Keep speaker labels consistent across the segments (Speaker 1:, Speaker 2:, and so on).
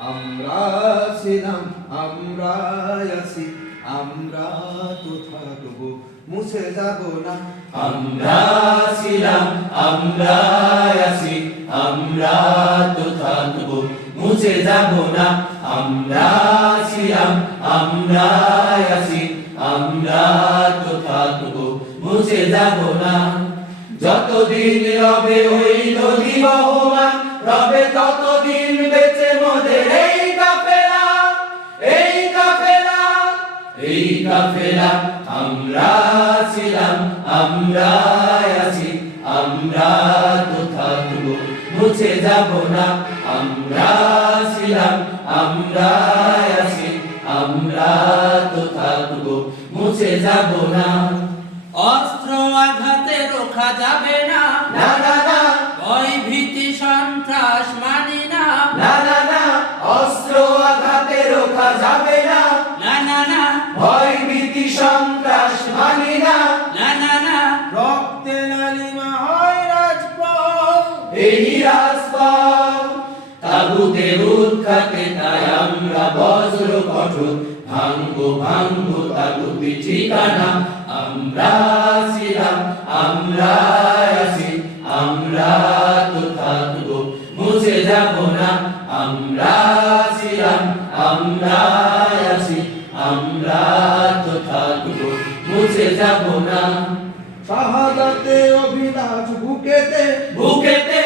Speaker 1: আমরা ছিলাম, আমরা আছি, আমরা তো থাকব, মুছে যাব না।
Speaker 2: আমরা ছিলাম, আমরা আছি, আমরা তো থাকব, মুছে যাব না। আমরা ছিলাম, আমরা আছি, আমরা তো থাকব, মুছে যাব না। যতদিন রবে ওই নদী বহমান রবে ততদিন এই কাফেলা আমরা ছিলাম আমরা আছি আমরা তো থাকব মুছে যাব না। আমরা ছিলাম আমরা আছি আমরা তো থাকব মুছে যাব না।
Speaker 3: অস্ত্র আঘাতে রোখা যাবে না।
Speaker 2: না না না।
Speaker 3: ভয়
Speaker 2: তাগুদের উৎখাতে তাই আমরা বজ্র কঠোর। ভাঙ্গো ভাঙ্গো তাগুতি ঠিকানা আমরা ছিলাম আমরা আছি আমরা তো থাকব মুছে যাব না। আমরা ছিলাম আমরা আছি আমরা তো থাকব মুছে যাব না।
Speaker 1: শাহাদাতে অভিলাষ বুকেতে
Speaker 2: বুকেতে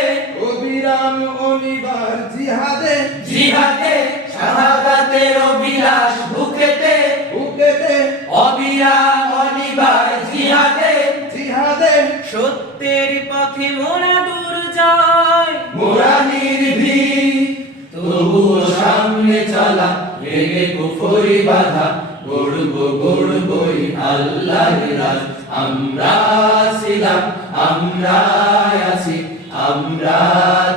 Speaker 1: অবিরাম অনিবার জিহাদে।
Speaker 2: জিহাদে শাহাদাতের অভিলাষ বুকেতে।
Speaker 1: বুকেতে।
Speaker 2: অবিরাম অনিবার জিহাদে।
Speaker 1: জিহাদে।
Speaker 3: সত্যের পথে মোরা দূর যায়
Speaker 2: মোরা নির্ভীক। তবুও সামনে চলা লেগে কুফরি বাধা। গড়ব গড়বই আল্লাহর রাজ। আমরা ছিলাম আমরা আছি আমরা